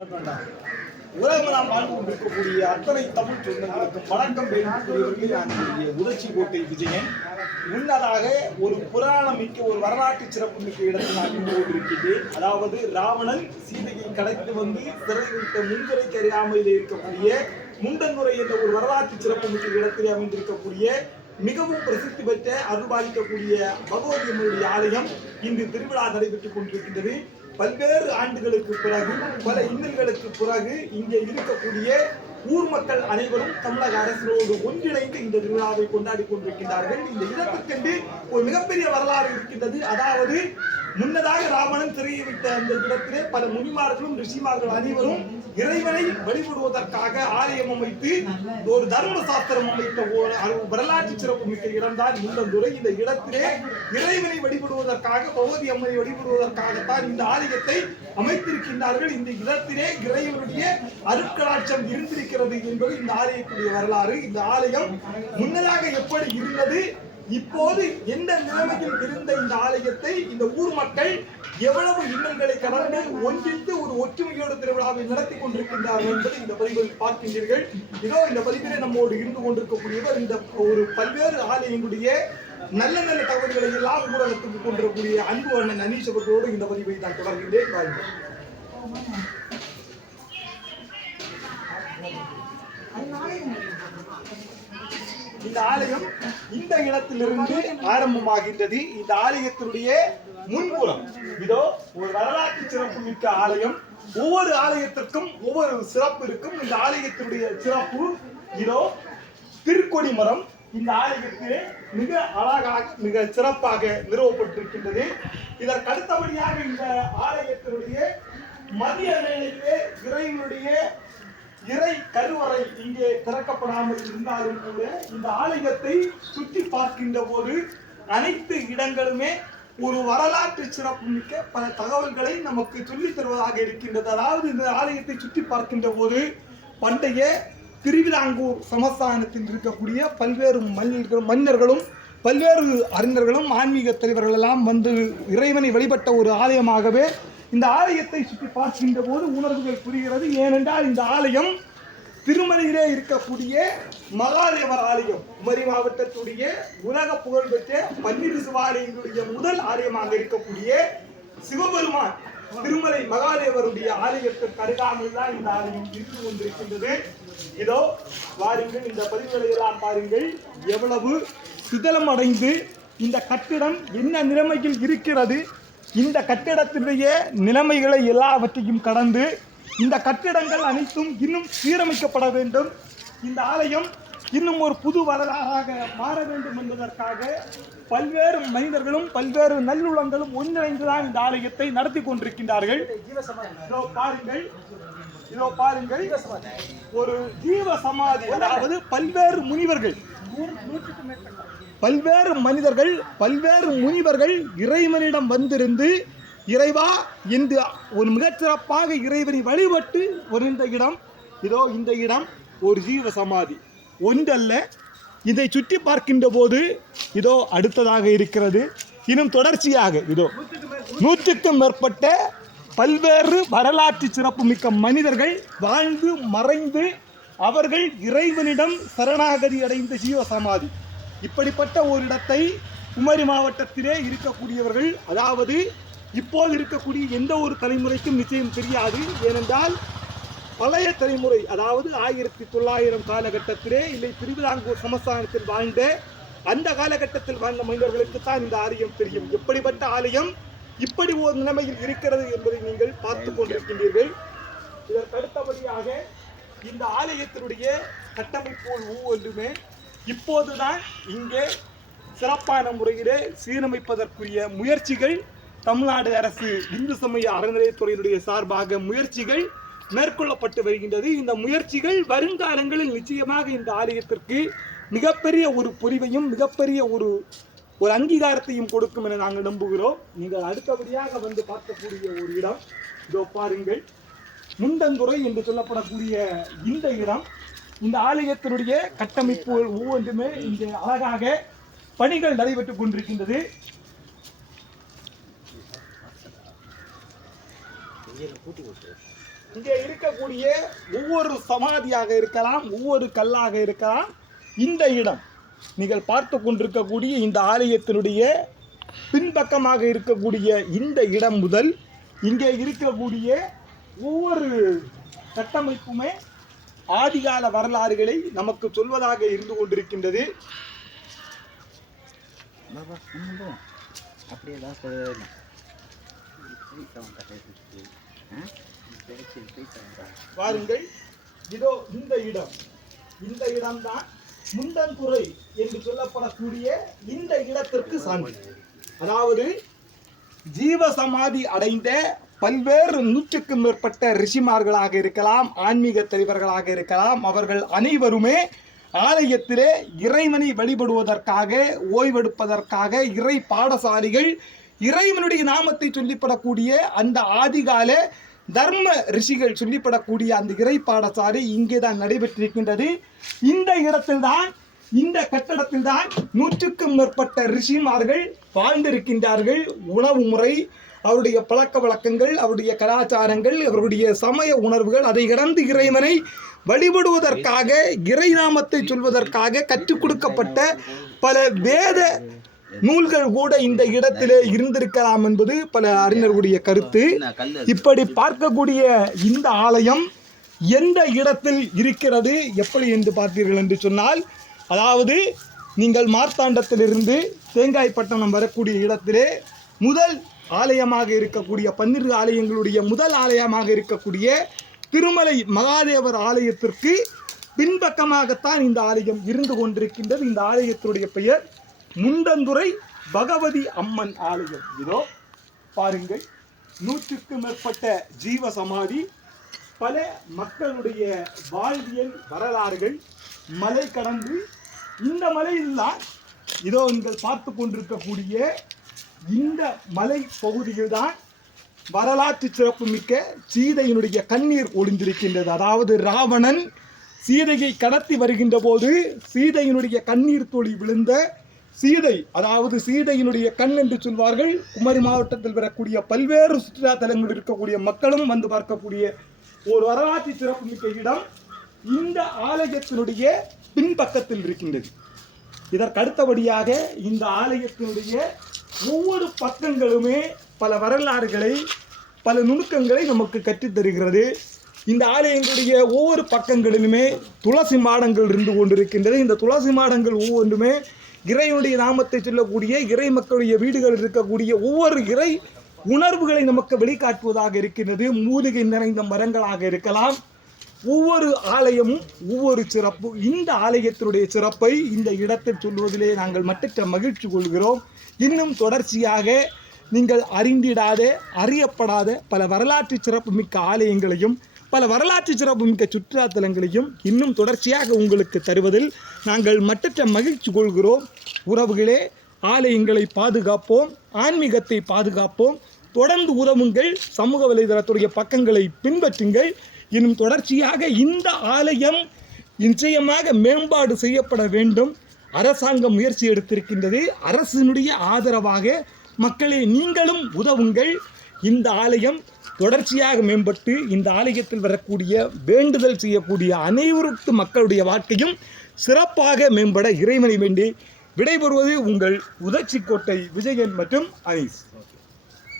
உலகம் வாழ்ந்து கொண்டிருக்கக்கூடிய அத்தனை தமிழ் சொந்தங்களுக்கு வணக்கம் பேசக்கூடியவர்கள் நான் உணர்ச்சி கோட்டை விஜயன். முன்னதாக ஒரு புராணம் மிக்க ஒரு வரலாற்று சிறப்பு மிக்க இடத்தில் நான் நின்று கொண்டிருக்கிறேன். அதாவது ராவணன் சீதையை கலைத்து வந்து சிறை வைத்த முன்துறை தெரியாமையில் இருக்கக்கூடிய முண்டன்முறை என்ற ஒரு வரலாற்று சிறப்பு மிக்க இடத்தில் அமைந்திருக்கக்கூடிய மிகவும் பிரசித்தி பெற்ற அருள்பாலிக்கக்கூடிய பகவதி அம்மனுடைய ஆலயம் இன்று திருவிழா நடைபெற்றுக் கொண்டிருக்கின்றது. பல்வேறு ஆண்டுகளுக்கு பிறகு பல இன்னல்களுக்கு பிறகு இங்கே இருக்கக்கூடிய ஊர் மக்கள் அனைவரும் தமிழக அரசோடு ஒன்றிணைந்து இந்த திருவிழாவை கொண்டாடி கொண்டிருக்கின்றார்கள். இந்த இடத்துக்கென்று ஒரு மிகப்பெரிய வரலாறு இருக்கின்றது. அதாவது முன்னதாக ராவணன் சிறையை வைத்த அந்த இடத்திலே பல முனிமார்களும் ரிஷிமார்கள் அனைவரும் இறைவனை வழிபடுவதற்காக ஆலயம் அமைத்து ஒரு தர்ம சாஸ்திரம் அமைத்த வரலாற்று சிறப்பு மிக்க இடம்தான் முண்டந்துறை. இந்த இடத்திலே இறைவனை வழிபடுவதற்காக பகவதி அம்மனை வழிபடுவதற்காகத்தான் இந்த ஆலயத்தை அமைத்திருக்கின்றார்கள். இந்த இடத்திலே இறைவனுடைய அருட்கடாட்சம் இருந்திருக்கிறது என்பது இந்த ஆலயத்துடைய வரலாறு. இந்த ஆலயம் முன்னதாக எப்படி இருந்தது, இப்போது எந்த நிலைமையில் இருந்த இந்த ஆலயத்தை இந்த ஊர் மக்கள் எவ்வளவு இன்னல்களை கடந்து ஒன்றித்து ஒரு ஒற்றுமையோடு திருவிழாவை நடத்தி கொண்டிருக்கின்றார்கள் என்பதை இந்த பதிவில் பார்க்கின்றீர்கள். இதோ இந்த பதிவிலே நம்மோடு இருந்து கொண்டிருக்கக்கூடியவர் இந்த ஒரு பல்வேறு ஆலயங்களுடைய நல்ல நல்ல தகவல்களை எல்லாம் ஊடகத்துக்கு கொண்டிருக்கக்கூடிய அன்பு அண்ணன் அனீஷ் அவர்களோடு இந்த பதிவை நான் தொடர்கின்றேன். இந்த ஆலயம் இந்த இடத்திலிருந்து ஆரம்பமாகின்றது. இந்த ஆலயத்தினுடைய முன்புறம் இதோ ஒரு வரலாற்று சிறப்பு மிக்க ஆலயம். ஒவ்வொரு ஆலயத்திற்கும் ஒவ்வொரு சிறப்பு இருக்கும். இந்த ஆலயத்தினுடைய சிறப்பு இதோ திருக்கொடி மரம் இந்த ஆலயத்திலே மிக அழகாக மிக சிறப்பாக நிறுவப்பட்டிருக்கின்றது. இதற்கு அடுத்தபடியாக இந்த ஆலயத்தினுடைய மதிய வேளையிலே இறைவனுடைய இறை கருவறை இங்கே திறக்கப்படாமல் இருந்தாலும் கூட இந்த ஆலயத்தை சுற்றி பார்க்கின்ற போது அனைத்து இடங்களுமே ஒரு வரலாற்று சிறப்பு மிக்க பல தகவல்களை நமக்கு சொல்லித் தருவதாக இருக்கின்றது. அதாவது இந்த ஆலயத்தை சுற்றி பார்க்கின்ற போது பண்டைய திருவிதாங்கூர் சமஸ்தானத்தில் இருக்கக்கூடிய பல்வேறு மன்னர்களும் பல்வேறு அறிஞர்களும் ஆன்மீக தலைவர்கள் எல்லாம் வந்து இறைவனை வழிபட்ட ஒரு ஆலயமாகவே இந்த ஆலயத்தை சுற்றி பார்க்கின்ற போது உணர்வுகள் புரிகிறது. ஏனென்றால் இந்த ஆலயம் திருமலையிலே இருக்கக்கூடிய மகாதேவர் ஆலயம், குமரி மாவட்டத்துடைய உலக புகழ்பெற்ற பன்னிரு சிவாலயங்களுடைய முதல் ஆலயமாக இருக்கக்கூடிய சிவபெருமான் திருமலை மகாதேவருடைய ஆலயத்திற்கு அருகாமையில் தான் இந்த ஆலயம் இருந்து கொண்டிருக்கின்றது. இதோ வாருங்கள், இந்த பதிவுகளை எல்லாம் பாருங்கள். எவ்வளவு சிதலம் அடைந்து இந்த கட்டிடம் என்ன நிலைமையில் இருக்கிறது, இந்த கட்டிடத்தினுடைய நிலைமைகளை எல்லாவற்றையும் கடந்து இந்த கட்டிடங்கள் அனைத்தும் இன்னும் சீரமைக்கப்பட வேண்டும். இந்த ஆலயம் இன்னும் ஒரு புது வரலாறாக மாற வேண்டும் என்பதற்காக பல்வேறு மனிதர்களும் பல்வேறு நல்லுள்ளங்களும் ஒன்றிணைந்துதான் இந்த ஆலயத்தை நடத்தி கொண்டிருக்கின்றார்கள். இதோ பாருங்கள் ஒரு ஜீவ சமாதி, அதாவது பல்வேறு முனிவர்கள், பல்வேறு மனிதர்கள் பல்வேறு முனிவர்கள் இறைவனிடம் வந்திருந்து இறைவா என்று ஒரு மிகச்சிறப்பாக இறைவனை வழிபட்டு வருகின்ற இடம். இதோ இந்த இடம் ஒரு ஜீவ சமாதி ஒன்றல்ல. இதை சுற்றி பார்க்கின்ற போது இதோ அடுத்ததாக இருக்கிறது. இன்னும் தொடர்ச்சியாக இதோ 100க்கும் மேற்பட்ட பல்வேறு வரலாற்று சிறப்பு மிக்க மனிதர்கள் வாழ்ந்து மறைந்து அவர்கள் இறைவனிடம் சரணாகதி அடைந்த ஜீவ சமாதி. இப்படிப்பட்ட ஒரு இடத்தை குமரி மாவட்டத்திலே இருக்கக்கூடியவர்கள், அதாவது இப்போது இருக்கக்கூடிய எந்த ஒரு தலைமுறைக்கும் நிச்சயம் தெரியாது. ஏனென்றால் பழைய தலைமுறை, அதாவது 1900 காலகட்டத்திலே இல்லை திருவிதாங்கூர் சமஸ்தானத்தில் வாழ்ந்த அந்த காலகட்டத்தில் வாழ்ந்த மனிதர்களுக்கு தான் இந்த ஆலயம் தெரியும். எப்படிப்பட்ட ஆலயம் இப்படி ஒரு நிலைமையில் இருக்கிறது என்பதை நீங்கள் பார்த்து கொண்டிருக்கின்றீர்கள். இதற்கு அடுத்தபடியாக இந்த ஆலயத்தினுடைய கட்டமைப்பு ஒவ்வொன்றுமே இப்போதுதான் இங்கே சிறப்பான முறையிலே சீரமைப்பதற்குரிய முயற்சிகள் தமிழ்நாடு அரசு இந்து சமய அறநிலையத்துறையினுடைய சார்பாக முயற்சிகள் மேற்கொள்ளப்பட்டு வருகின்றது. இந்த முயற்சிகள் வருங்காலங்களில் நிச்சயமாக இந்த ஆலயத்திற்கு மிகப்பெரிய ஒரு பொறிவையும் மிகப்பெரிய ஒரு அங்கீகாரத்தையும் கொடுக்கும் என நாங்கள் நம்புகிறோம். நீங்கள் அடுத்தபடியாக வந்து பார்க்கக்கூடிய ஒரு இடம் இதோ பாருங்கள், முண்டந்துறை என்று சொல்லப்படக்கூடிய இந்த இடம். இந்த ஆலயத்தினுடைய கட்டமைப்பு ஒவ்வொன்றுமே இங்கே அழகாக பணிகள் நடைபெற்றுக் கொண்டிருக்கின்றது. இங்கே இருக்கக்கூடிய ஒவ்வொரு சமாதியாக இருக்கலாம், ஒவ்வொரு கல்லாக இருக்கலாம். இந்த இடம் நீங்கள் பார்த்து கொண்டிருக்கக்கூடிய இந்த ஆலயத்தினுடைய பின்பக்கமாக இருக்கக்கூடிய இந்த இடம் முதல் இங்கே இருக்கக்கூடிய ஒவ்வொரு கட்டமைப்புமே ஆதிகால வரலாறுகளை நமக்கு சொல்வதாக இருந்து கொண்டிருக்கின்றது. பாருங்கள், இதோ இந்த இடம்தான் முண்டந்துறை என்று சொல்லப்படக்கூடிய இந்த இடத்திற்கு சான்று. அதாவது ஜீவசமாதி அடைந்த பல்வேறு 100க்கும் மேற்பட்ட ரிஷிமார்களாக இருக்கலாம், ஆன்மீக தலைவர்களாக இருக்கலாம். அவர்கள் அனைவருமே ஆலயத்திலே இறைவனை வழிபடுவதற்காக, ஓய்வெடுப்பதற்காக, இறை பாடசாலிகள் இறைவனுடைய நாமத்தை சொல்லிப்படக்கூடிய அந்த ஆதிகால தர்ம ரிஷிகள் சொல்லிப்படக்கூடிய அந்த இறை பாடசாலை இங்கே தான் நடைபெற்றிருக்கின்றது. இந்த இடத்தில்தான், இந்த கட்டடத்தில் தான் 100க்கும் மேற்பட்ட ரிஷிமார்கள் வாழ்ந்திருக்கின்றார்கள். உணவு முறை, அவருடைய பழக்க வழக்கங்கள், அவருடைய கலாச்சாரங்கள், அவருடைய சமய உணர்வுகள், அதை கடந்து இறைவனை வழிபடுவதற்காக, இறை நாமத்தை சொல்வதற்காக கற்றுக் கொடுக்கப்பட்ட பல வேத நூல்கள் கூட இந்த இடத்திலே இருந்திருக்கலாம் என்பது பல அறிஞர்களுடைய கருத்து. இப்படி பார்க்கக்கூடிய இந்த ஆலயம் எந்த இடத்தில் இருக்கிறது, எப்படி என்று பார்த்தீர்கள் என்று சொன்னால், அதாவது நீங்கள் மார்த்தாண்டத்திலிருந்து தேங்காய்பட்டணம் வரக்கூடிய இடத்திலே முதல் ஆலயமாக இருக்கக்கூடிய 12 ஆலயங்களுடைய முதல் ஆலயமாக இருக்கக்கூடிய திருமலை மகாதேவர் ஆலயத்திற்கு பின்பக்கமாகத்தான் இந்த ஆலயம் இருந்து கொண்டிருக்கின்றது. இந்த ஆலயத்தினுடைய பெயர் முண்டந்துறை பகவதி அம்மன் ஆலயம். இதோ பாருங்கள், 100க்கும் மேற்பட்ட ஜீவ சமாதி, பல மக்களுடைய வாழ்வியல் வரலாறுகள், மலை கடந்து இந்த மலையில்தான் இதோ நீங்கள் பார்த்து கொண்டிருக்கக்கூடிய இந்த மலை பகுதியில் தான் வரலாற்று சிறப்புமிக்க சீதையினுடைய கண்ணீர் ஒளிந்திருக்கின்றது. அதாவது ராவணன் சீதையை கடத்தி வருகின்ற போது சீதையினுடைய கண்ணீர் துளி விழுந்த சீதை, அதாவது சீதையினுடைய கண் என்று சொல்வார்கள். குமரி மாவட்டத்தில் வரக்கூடிய பல்வேறு சுற்றுலா தலங்கள் இருக்கக்கூடிய மக்களும் வந்து பார்க்கக்கூடிய ஒரு வரலாற்று சிறப்புமிக்க இடம் இந்த ஆலயத்தினுடைய பின்பக்கத்தில் இருக்கின்றது. இதற்கு அடுத்தபடியாக இந்த ஆலயத்தினுடைய ஒவ்வொரு பக்கங்களுமே பல வரலாறுகளை, பல நுணுக்கங்களை நமக்கு கற்றுத்தருகிறது. இந்த ஆலயங்களுடைய ஒவ்வொரு பக்கங்களிலுமே துளசி மாடங்கள் இருந்து கொண்டிருக்கின்றது. இந்த துளசி மாடங்கள் ஒவ்வொன்றுமே இறைவனுடைய நாமத்தை சொல்லக்கூடிய இறை மக்களுடைய வீடுகள் இருக்கக்கூடிய ஒவ்வொரு இறை உணர்வுகளை நமக்கு வெளிக்காட்டுவதாக இருக்கின்றது. மூலிகை நிறைந்த மரங்களாக இருக்கலாம். ஒவ்வொரு ஆலயமும் ஒவ்வொரு சிறப்பு. இந்த ஆலயத்தினுடைய சிறப்பை இந்த இடத்தில் சொல்வதிலே நாங்கள் மட்டற்ற மகிழ்ச்சி கொள்கிறோம். இன்னும் தொடர்ச்சியாக நீங்கள் அறிந்திடாத, அறியப்படாத பல வரலாற்று சிறப்புமிக்க ஆலயங்களையும், பல வரலாற்று சிறப்புமிக்க சுற்றுலாத்தலங்களையும் இன்னும் தொடர்ச்சியாக உங்களுக்கு தருவதில் நாங்கள் மட்டற்ற மகிழ்ச்சி கொள்கிறோம். உறவுகளே, ஆலயங்களை பாதுகாப்போம், ஆன்மீகத்தை பாதுகாப்போம். தொடர்ந்து உதவுங்கள். சமூக வலைதளத்துடைய பக்கங்களை பின்பற்றுங்கள். இன்னும் தொடர்ச்சியாக இந்த ஆலயம் நிச்சயமாக மேம்பாடு செய்யப்பட வேண்டும். அரசாங்கம் முயற்சி எடுத்திருக்கின்றது. அரசினுடைய ஆதரவாக மக்களே நீங்களும் உதவுங்கள். இந்த ஆலயம் தொடர்ச்சியாக மேம்பட்டு இந்த ஆலயத்தில் வரக்கூடிய வேண்டுதல் செய்யக்கூடிய அனைவருக்கு மக்களுடைய வாழ்க்கையும் சிறப்பாக மேம்பட இறைவனை வேண்டி விடைபெறுவது உங்கள் உதச்சிக்கோட்டை விஜயன் மற்றும் அனீஸ்.